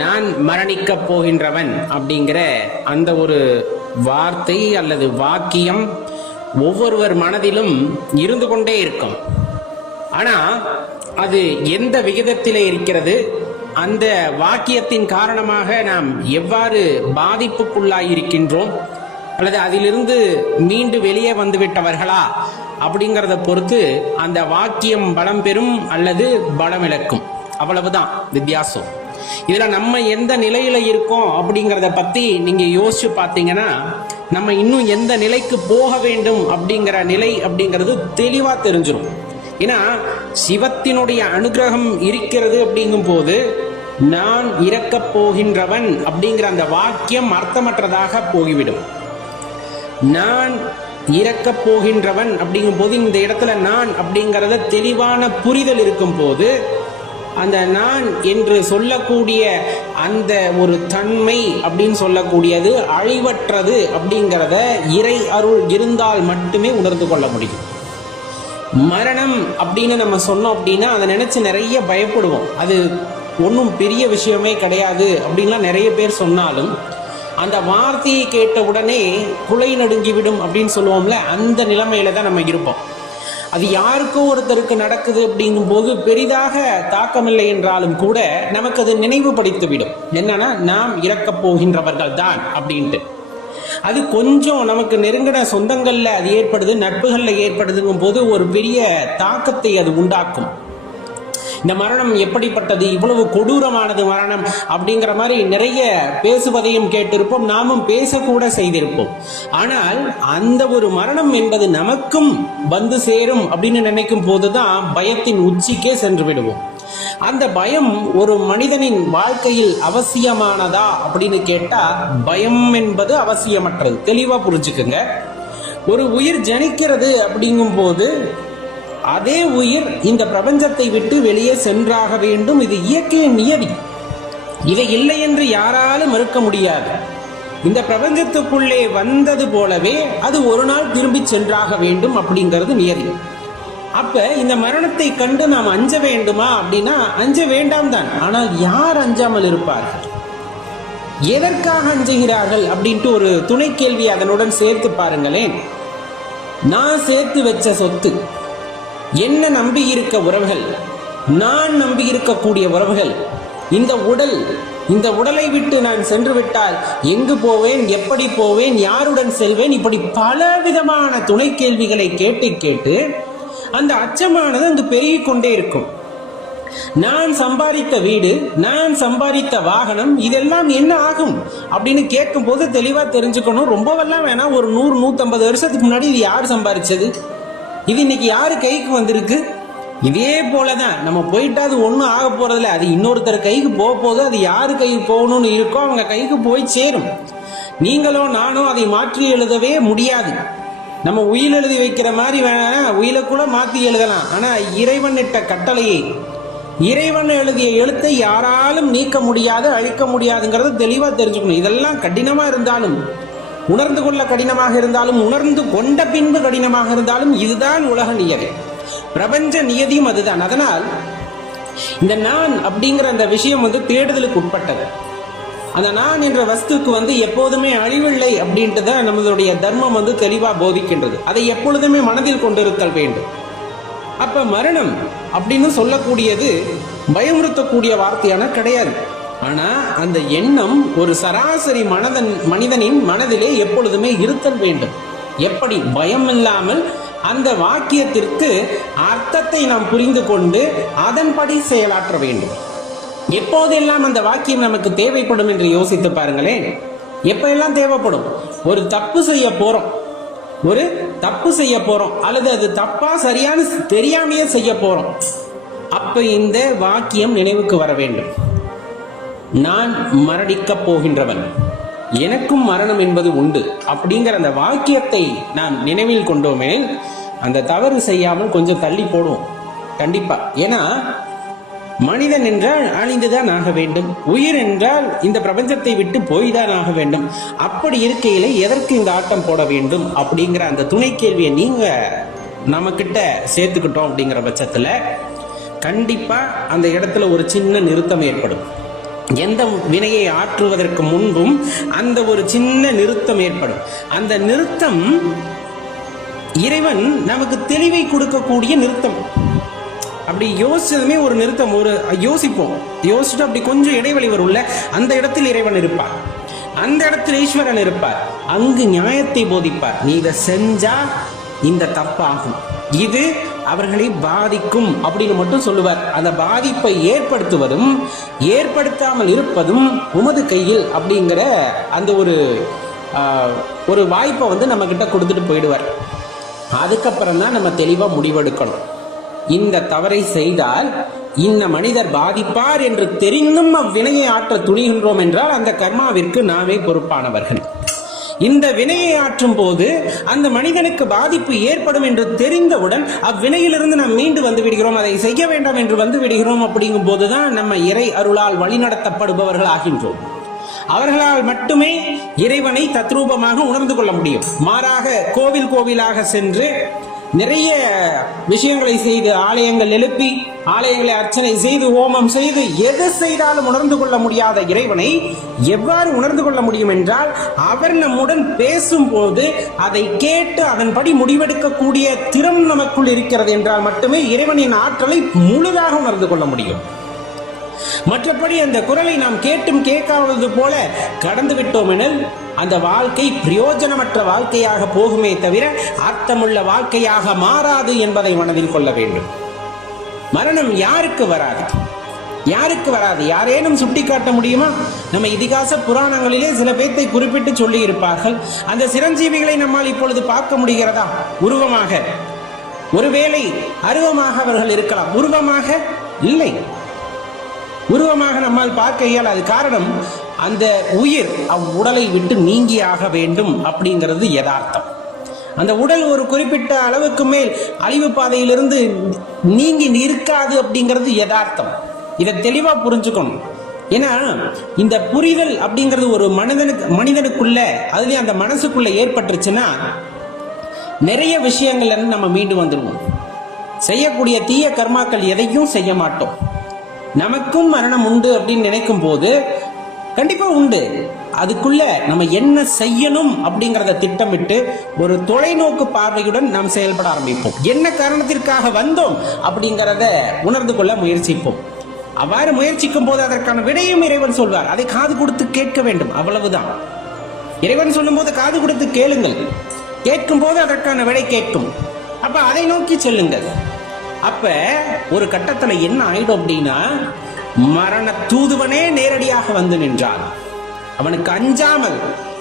நான் மரணிக்கப் போகின்றவன் அப்படிங்கிற அந்த ஒரு வார்த்தை அல்லது வாக்கியம் ஒவ்வொருவர் மனதிலும் இருந்து கொண்டே இருக்கும். ஆனா அது எந்த விகிதத்திலே இருக்கிறது, அந்த வாக்கியத்தின் காரணமாக நாம் எவ்வாறு பாதிப்புக்குள்ளாயிருக்கின்றோம் அல்லது அதிலிருந்து மீண்டு வெளியே வந்துவிட்டவர்களா அப்படிங்கிறத பொறுத்து அந்த வாக்கியம் பலம் பெறும் அல்லது பலம் இழக்கும். அவ்வளவுதான் வித்தியாசம். இதுல நம்ம எந்த நிலையில இருக்கோம் அப்படிங்கிறத பத்தி நீங்க யோசிச்சு பார்த்தீங்கன்னா நம்ம இன்னும் எந்த நிலைக்கு போக வேண்டும் அப்படிங்கிற நிலை அப்படிங்கிறது தெளிவா தெரிஞ்சிடும். ஏன்னா சிவத்தினுடைய அனுகிரகம் இருக்கிறது அப்படிங்கும் போது நான் இறக்கப் போகின்றவன் அப்படிங்கிற அந்த வாக்கியம் அர்த்தமற்றதாக போய்விடும். நான் இறக்கப் போகின்றவன் அப்படிங்கும் போது இந்த இடத்துல நான் அப்படிங்கிறத தெளிவான புரிதல் இருக்கும் போது அந்த நான் என்று சொல்லக்கூடிய அந்த ஒரு தன்மை அப்படின்னு சொல்லக்கூடியது அழிவற்றது அப்படிங்கிறத இறை அருள் இருந்தால் மட்டுமே உணர்ந்து கொள்ள முடியும். மரணம் அப்படின்னு நம்ம சொன்னோம் அப்படின்னா அதை நினைச்சு நிறைய பயப்படுவோம். அது ஒன்றும் பெரிய விஷயமே கிடையாது அப்படின்லாம் நிறைய பேர் சொன்னாலும் அந்த வார்த்தையை கேட்ட உடனே குலை நடுங்கிவிடும் அப்படின்னு சொல்லுவோம்ல, அந்த நிலைமையில தான் நம்ம இருப்போம். அது யாருக்கோ ஒருத்தருக்கு நடக்குது அப்படிங்கும் போது பெரிதாக தாக்கமில்லை என்றாலும் கூட நமக்கு அது நினைவுபடுத்திவிடும். என்னன்னா நாம் இறக்கப் போகின்றவர்கள் தான் அப்படின்ட்டு. அது கொஞ்சம் நமக்கு நெருங்கின சொந்தங்கள்ல அது ஏற்படுது, நட்புகள்ல ஏற்படுதுங்கும் போது ஒரு பெரிய தாக்கத்தை அது உண்டாக்கும். இந்த மரணம் எப்படிப்பட்டது, இவ்வளவு கொடூரமானது மரணம் அப்படிங்கிற மாதிரி நிறைய பேசுவதையும் கேட்டிருப்போம், நாமும் பேசக்கூட செய்திருப்போம். ஆனால் அந்த ஒரு மரணம் என்பது நமக்கும் வந்து சேரும் அப்படின்னு நினைக்கும் போதுதான் பயத்தின் உச்சிக்கே சென்று விடுவோம். அந்த பயம் ஒரு மனிதனின் வாழ்க்கையில் அவசியமானதா அப்படின்னு கேட்டா பயம் என்பது அவசியமற்றது. தெளிவா புரிஞ்சுக்குங்க. ஒரு உயிர் ஜனிக்கிறது அப்படிங்கும் போது அதே உயிர் இந்த பிரபஞ்சத்தை விட்டு வெளியே சென்றாக வேண்டும். இது இயற்கையின் நியதி. இதை இல்லை என்று யாராலும் மறுக்க முடியாது. இந்த பிரபஞ்சத்துக்குள்ளே வந்தது போலவே அது ஒரு நாள் திரும்பி சென்றாக வேண்டும் அப்படிங்கிறது நியதி. அப்ப இந்த மரணத்தை கண்டு நாம் அஞ்ச வேண்டுமா அப்படின்னா அஞ்ச வேண்டாம் தான். ஆனால் யார் அஞ்சாமல் இருப்பார்கள்? எதற்காக அஞ்சுகிறார்கள் அப்படின்ட்டு ஒரு துணை கேள்வி அதனுடன் சேர்த்து பாருங்களேன். நான் சேர்த்து வச்ச சொத்து, என்ன நம்பி இருக்க உறவுகள், நான் நம்பி இருக்கக்கூடிய உறவுகள், இந்த உடலை விட்டு நான் சென்று விட்டால் எங்கு போவேன், எப்படி போவேன், யாருடன் செல்வேன், இப்படி பலவிதமான துணை கேள்விகளை கேட்டு கேட்டு அந்த அச்சமானது அங்கு பெருகிக் கொண்டே இருக்கும். நான் சம்பாதித்த வீடு, நான் சம்பாதித்த வாகனம், இதெல்லாம் என்ன ஆகும் அப்படின்னு கேட்கும் போது தெளிவா தெரிஞ்சுக்கணும். ரொம்பவெல்லாம் வேணாம், ஒரு 100-150 வருஷத்துக்கு முன்னாடி இது யார் சம்பாதிச்சது, இது இன்னைக்கு யாரு கைக்கு வந்திருக்கு. இதே போலதான் நம்ம போயிட்டா அது ஒன்றும் ஆக போறதில்ல, அது இன்னொருத்தர் கைக்கு போக போது அது யாரு கைக்கு போகணும்னு இருக்கோ அவங்க கைக்கு போய் சேரும். நீங்களோ நானோ அதை மாற்றி எழுதவே முடியாது. நம்ம உயில் எழுதி வைக்கிற மாதிரி வேணா உயிலை கூட மாற்றி எழுதலாம். ஆனா இறைவன் இட்ட கட்டளையை, இறைவன் எழுதிய எழுத்தை யாராலும் நீக்க முடியாது, அழிக்க முடியாதுங்கிறத தெளிவா தெரிஞ்சுக்கணும். இதெல்லாம் கடினமா இருந்தாலும், உணர்ந்து கொள்ள கடினமாக இருந்தாலும், உணர்ந்து கொண்ட பின்பு கடினமாக இருந்தாலும், இதுதான் உலக நியதி, பிரபஞ்ச நியதியும் அதுதான். அதனால் இந்த நான் அப்படிங்கிற அந்த விஷயம் தேடுதலுக்கு உட்பட்டது. அந்த நான் என்ற வஸ்துக்கு எப்போதுமே அழிவில்லை அப்படின்ட்டு தான் நம்மளுடைய தர்மம் தெளிவா போதிக்கின்றது. அதை எப்பொழுதுமே மனதில் கொண்டிருத்தல் வேண்டும். அப்ப மரணம் அப்படின்னு சொல்லக்கூடியது பயமுறுத்தக்கூடிய வார்த்தையான கிடையாது. ஆனா அந்த எண்ணம் ஒரு சராசரி மனிதனின் மனதிலே எப்பொழுதுமே இருத்தல் வேண்டும். எப்படி? பயம் இல்லாமல் அந்த வாக்கியத்திற்கு அர்த்தத்தை நாம் புரிந்து கொண்டு அதன்படி செயலாற்ற வேண்டும். எப்போதெல்லாம் அந்த வாக்கியம் நமக்கு தேவைப்படும் என்று யோசித்து பாருங்களேன். எப்ப எல்லாம் தேவைப்படும்? ஒரு தப்பு செய்ய போறோம் அல்லது அது தப்பா சரியான தெரியாமையே செய்ய போறோம். அப்ப இந்த வாக்கியம் நினைவுக்கு வர வேண்டும். நான் மரணிக்கப் போகின்றவன், எனக்கும் மரணம் என்பது உண்டு அப்படிங்கிற அந்த வாக்கியத்தை நாம் நினைவில் கொண்டோமே, அந்த தவறு செய்யாமல் கொஞ்சம் தள்ளி போடுவோம் கண்டிப்பா. ஏன்னா மனிதன் என்றால் அழிந்துதான் ஆக வேண்டும், உயிர் என்றால் இந்த பிரபஞ்சத்தை விட்டு போய்தான் ஆக வேண்டும். அப்படி இருக்கையில எதற்கு இந்த ஆட்டம் போட வேண்டும் அப்படிங்கிற அந்த துணை கேள்வியை நீங்க நம்ம கிட்ட சேர்த்துக்கிட்டோம் அப்படிங்கிற பட்சத்துல கண்டிப்பா அந்த இடத்துல ஒரு சின்ன நிறுத்தம் ஏற்படும். எந்த வினையை ஆற்றுவதற்கு முன்பும் அந்த ஒரு சின்ன நிறுத்தம் ஏற்படும். அந்த நிறுத்தம் இறைவன் நமக்கு தெளிவை கொடுக்கக்கூடிய நிறுத்தம். அப்படி யோசிச்சதுமே ஒரு நிறுத்தம், ஒரு யோசிச்சுட்டு அப்படி கொஞ்சம் இடைவெளி வரும்ல, அந்த இடத்தில் இறைவன் இருப்பார், அந்த இடத்தில் ஈஸ்வரன் இருப்பார். அங்கு நியாயத்தை போதிப்பார். நீ இதை செஞ்சா இந்த தப்பாகும், இது அவர்களை பாதிக்கும் அப்படின்னு மட்டும் சொல்லுவார். அந்த பாதிப்பை ஏற்படுத்துவதும் ஏற்படுத்தாமல் இருப்பதும் உமது கையில் அப்படிங்கிற அந்த ஒரு வாய்ப்பை நம்ம கிட்ட கொடுத்துட்டு போயிடுவார். அதுக்கப்புறம் தான் நம்ம தெளிவாக முடிவெடுக்கணும். இந்த தவறை செய்தால் இந்த மனிதர் பாதிப்பார் என்று தெரிந்தும் அவ்வினையை ஆற்ற துணிகின்றோம் என்றால் அந்த கர்மாவிற்கு நாமே பொறுப்பானவர்கள். இந்த வினையை ஆற்றும் போது அந்த மனிதனுக்கு பாதிப்பு ஏற்படும் என்று தெரிந்தவுடன் அவ்வினையிலிருந்து நாம் மீண்டு வந்து விடுகிறோம், அதை செய்ய வேண்டாம் என்று வந்து விடுகிறோம். அப்படிங்கும் போதுதான் நம்ம இறை அருளால் வழிநடத்தப்படுபவர்கள் ஆகின்றோம். அவர்களால் மட்டுமே இறைவனை தத்ரூபமாக உணர்ந்து கொள்ள முடியும். மாறாக கோவிலாக சென்று நிறைய விஷயங்களை செய்து, ஆலயங்கள் எழுப்பி ஆலயங்களை அர்ச்சனை செய்து, ஹோமம் செய்து, எது செய்தாலும் உணர்ந்து கொள்ள முடியாத இறைவனை எவ்வாறு உணர்ந்து கொள்ள முடியும் என்றால், அவர் நம்முடன் பேசும் போது அதை கேட்டு அதன்படி முடிவெடுக்கக்கூடிய திறம் நமக்குள் இருக்கிறது என்றால் மட்டுமே இறைவனின் ஆற்றலை முழுதாக உணர்ந்து கொள்ள முடியும். மற்றபடி அந்த குரலை நாம் கேட்டும் கேட்காதது போல கடந்து விட்டோம் எனில் அந்த வாழ்க்கை பிரயோஜனமற்ற வாழ்க்கையாக போகுமே தவிர அர்த்தமுள்ள வாழ்க்கையாக மாறாது என்பதை மனதில் கொள்ள வேண்டும். மரணம் யாருக்கு வராது? யாரேனும் சுட்டி காட்ட முடியுமா? நம்ம இதிகாச புராணங்களிலே சில பேர்த்தை குறிப்பிட்டு சொல்லி இருப்பார்கள். அந்த சிரஞ்சீவிகளை நம்மால் இப்பொழுது பார்க்க முடிகிறதா? உருவமாக, ஒருவேளை அருவமாக அவர்கள் இருக்கலாம், உருவமாக இல்லை. உருவமாக நம்மால் பார்க்க இயலாது. காரணம், அந்த உயிர் அவ்வுடலை விட்டு நீங்கியாக வேண்டும் அப்படிங்கிறது யதார்த்தம். அந்த உடல் ஒரு குறிப்பிட்ட அளவுக்கு மேல் அழிவு பாதையிலிருந்து நீங்கி இருக்காது அப்படிங்கிறது யதார்த்தம். இதை தெளிவா புரிஞ்சுக்கணும். ஏன்னா இந்த புரிதல் அப்படிங்கிறது ஒரு மனிதனுக்குள்ள, அதுலயும் அந்த மனசுக்குள்ள ஏற்பட்டுருச்சுன்னா நிறைய விஷயங்கள்ல இருந்து நம்ம மீண்டு வந்துடுவோம். செய்யக்கூடிய தீய கர்மாக்கள் எதையும் செய்ய மாட்டோம். நமக்கும் மரணம் உண்டு அப்படின்னு நினைக்கும் போது கண்டிப்பா உண்டு. அதுக்குள்ள நம்ம என்ன செய்யணும் அப்படிங்கறத திட்டமிட்டு ஒரு தொலைநோக்கு பார்வையுடன் நாம் செயல்பட ஆரம்பிப்போம். என்ன காரணத்திற்காக வந்தோம் அப்படிங்கறத உணர்ந்து கொள்ள முயற்சிப்போம். அவ்வாறு முயற்சிக்கும் போது அதற்கான விடையும் இறைவன் சொல்வார். அதை காது கொடுத்து கேட்க வேண்டும், அவ்வளவுதான். இறைவன் சொல்லும் போது காது கொடுத்து கேளுங்கள், கேட்கும் போது அதற்கான விடை கேட்கும். அப்ப அதை நோக்கி செல்லுங்கள். அப்ப ஒரு கட்டத்துல என்ன ஆயிடும் அப்படின்னா, மரண தூதுவனே நேரடியாக வந்து நின்றான். அவனுக்கு அஞ்சாமல்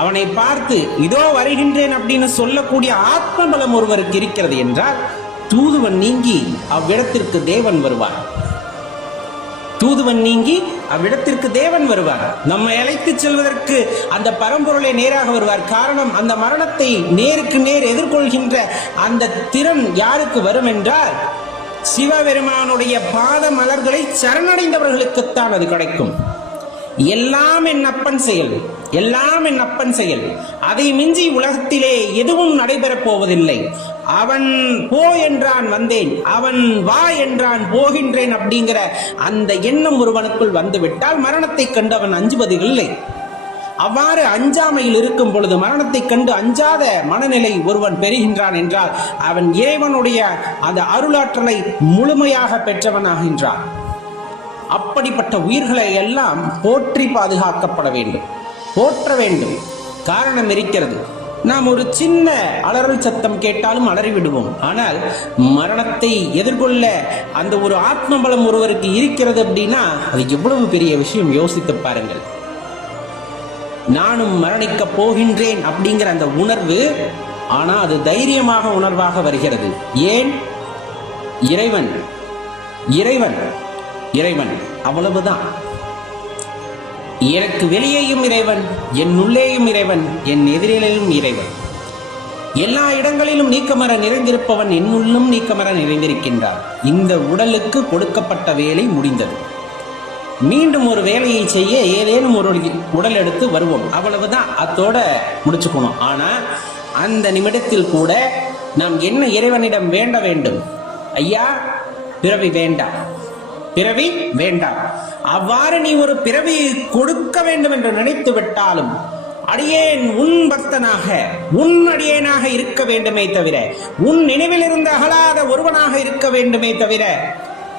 அவனை பார்த்து இதோ வருகின்றேன் அப்படின்னு சொல்லக்கூடிய ஆத்ம பலம் ஒருவருக்கு இருக்கிறது என்றால், தூதுவன் நீங்கி அவ்விடத்திற்கு தேவன் வருவார். நம்மை அழைத்து செல்வதற்கு அந்த பரம்பொருளை நேராக வருவார். காரணம், அந்த மரணத்தை நேருக்கு நேர் எதிர்கொள்கின்ற அந்த திறன் யாருக்கு வரும் என்றால், சிவபெருமானுடைய பாத மலர்களை சரணடைந்தவர்களுக்குத்தான் அது கிடைக்கும். எல்லாம் என் அப்பன் செயல், அதை மிஞ்சி உலகத்திலே எதுவும் நடைபெறப் போவதில்லை. அவன் போ என்றான் வந்தேன், அவன் வா என்றான் போகின்றேன் அப்படிங்கிற அந்த எண்ணம் ஒருவனுக்குள் வந்துவிட்டால் மரணத்தை கண்டு அவன் அஞ்சுவது இல்லை. அவ்வாறு அஞ்சாமையில் இருக்கும் பொழுது, மரணத்தை கண்டு அஞ்சாத மனநிலை ஒருவன் பெறுகின்றான் என்றால் அவன் இறைவனுடைய அந்த அருளாற்றலை முழுமையாக பெற்றவனாகின்றான். அப்படிப்பட்ட உயிர்களை எல்லாம் போற்றி பாதுகாக்கப்பட வேண்டும், போற்ற வேண்டும். காரணம் இருக்கிறது. நாம் ஒரு சின்ன அலறல் சத்தம் கேட்டாலும் அலறி விடுவோம். ஆனால் மரணத்தை எதிர்கொள்ள அந்த ஒரு ஆத்ம பலம் ஒருவருக்கு இருக்கிறது அப்படின்னா அது எவ்வளவு பெரிய விஷயம், யோசித்து பாருங்கள். நானும் மரணிக்க போகின்றேன் அப்படிங்கிற அந்த உணர்வு, ஆனா அது தைரியமாக உணர்வாக வருகிறது. ஏன்? இறைவன் அவ்வளவுதான். எனக்கு வெளியேயும் இறைவன், என் உள்ளேயும் இறைவன், என் எதிரிலும் இறைவன். எல்லா இடங்களிலும் நீக்கமர நிறைந்திருப்பவன் என்னுள்ளும் நீக்கமர நிறைந்திருக்கின்றார். இந்த உடலுக்கு கொடுக்கப்பட்ட வேலை முடிந்தது. மீண்டும் ஒரு வேலையை செய்ய ஏதேனும் ஒரு உடல் எடுத்து வருவோம், அவ்வளவுதான். அதோட முடிச்சுக்கணும். ஆனா அந்த நிமிடத்தில் கூட நாம் என்ன இறைவனிடம் வேண்ட வேண்டும்? ஐயா, பிறவி வேண்டாம், பிறவி வேண்டாம். அவ்வாறு நீ ஒரு பிறவி கொடுக்க வேண்டும் என்று நினைத்து விட்டாலும் அடியேன் உன் பக்தனாக உன் அடியேனாக இருக்க வேண்டுமே தவிர, உன் நினைவில் இருந்து அகலாத ஒருவனாக இருக்க வேண்டுமே தவிர,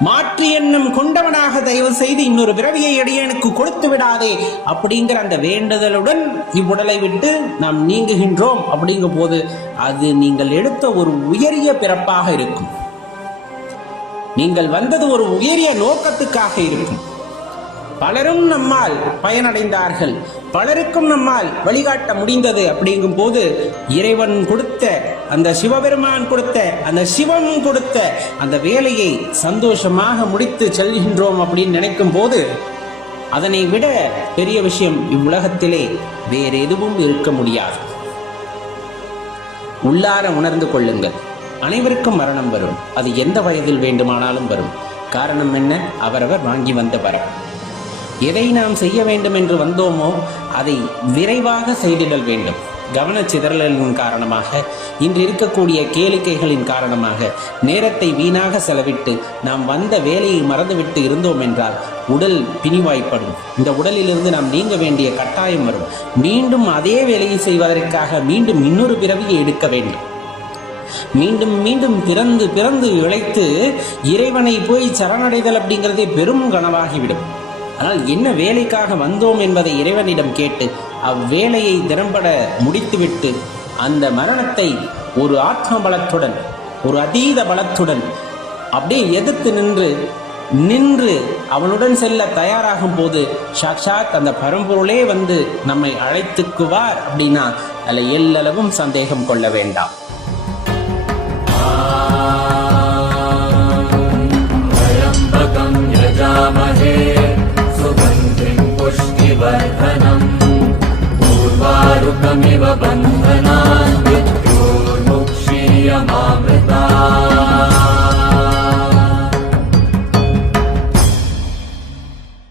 மாற்றி எண்ணம் கொண்டவனாக தயவு செய்து இன்னொரு பிறவியை அடியேனுக்கு கொடுத்து விடாதே அப்படிங்கிற அந்த வேண்டுதலுடன் இவ்வுடலை விட்டு நாம் நீங்குகின்றோம். அப்படிங்கும் போது அது நீங்கள் எடுத்த ஒரு உயரிய பிறப்பாக இருக்கும். நீங்கள் வந்தது ஒரு உயரிய நோக்கத்துக்காக இருக்கும். பலரும் நம்மால் பயனடைந்தார்கள், பலருக்கும் நம்மால் வழிகாட்ட முடிந்தது. அப்படிங்கும் போது இறைவன் கொடுத்த அந்த சிவபெருமான் கொடுத்த அந்த சிவம் கொடுத்த அந்த வேலையை சந்தோஷமாக முடித்து செல்கின்றோம் அப்படின்னு நினைக்கும் போது அதனை விட பெரிய விஷயம் இவ்வுலகத்திலே வேறு எதுவும் இருக்க முடியாது. உள்ளார உணர்ந்து கொள்ளுங்கள், அனைவருக்கும் மரணம் வரும். அது எந்த வயதில் வேண்டுமானாலும் வரும். காரணம் என்ன? அவரவர் வாங்கி வந்த வரம். எதை நாம் செய்ய வேண்டும் என்று வந்தோமோ அதை விரைவாக செய்திடல் வேண்டும். கவனச்சிதறலின் காரணமாக, இன்று இருக்கக்கூடிய கேளிக்கைகளின் காரணமாக நேரத்தை வீணாக செலவிட்டு நாம் வந்த வேலையை மறந்துவிட்டு இருந்தோம் என்றால் உடல் பிணிவாய்ப்படும். இந்த உடலிலிருந்து நாம் நீங்க வேண்டிய கட்டாயம் வரும். மீண்டும் அதே வேலையை செய்வதற்காக மீண்டும் இன்னொரு பிறவியை எடுக்க வேண்டும். மீண்டும் மீண்டும் பிறந்து பிறந்து இழைத்து இறைவனை போய் சரணடைதல் அப்படிங்கிறதே பெரும் கனவாகிவிடும். ஆனால் என்ன வேலைக்காக வந்தோம் என்பதை இறைவனிடம் கேட்டு அவ்வேலையை திறம்பட முடித்துவிட்டு அந்த மரணத்தை ஒரு ஆத்ம பலத்துடன், ஒரு அதீத பலத்துடன் அப்படியே எதிர்த்து நின்று அவனுடன் செல்ல தயாராகும் போது சாட்சாத் அந்த பரம்பொருளே வந்து நம்மை அழைத்துக்குவார். அப்படின்னா அதில் எல்லளவும் சந்தேகம் கொள்ள வேண்டாம். पुष्टिवर्धनम् पूर्वारुकमिव बन्धनान् विद्योर्मुक्षीयमामृतम्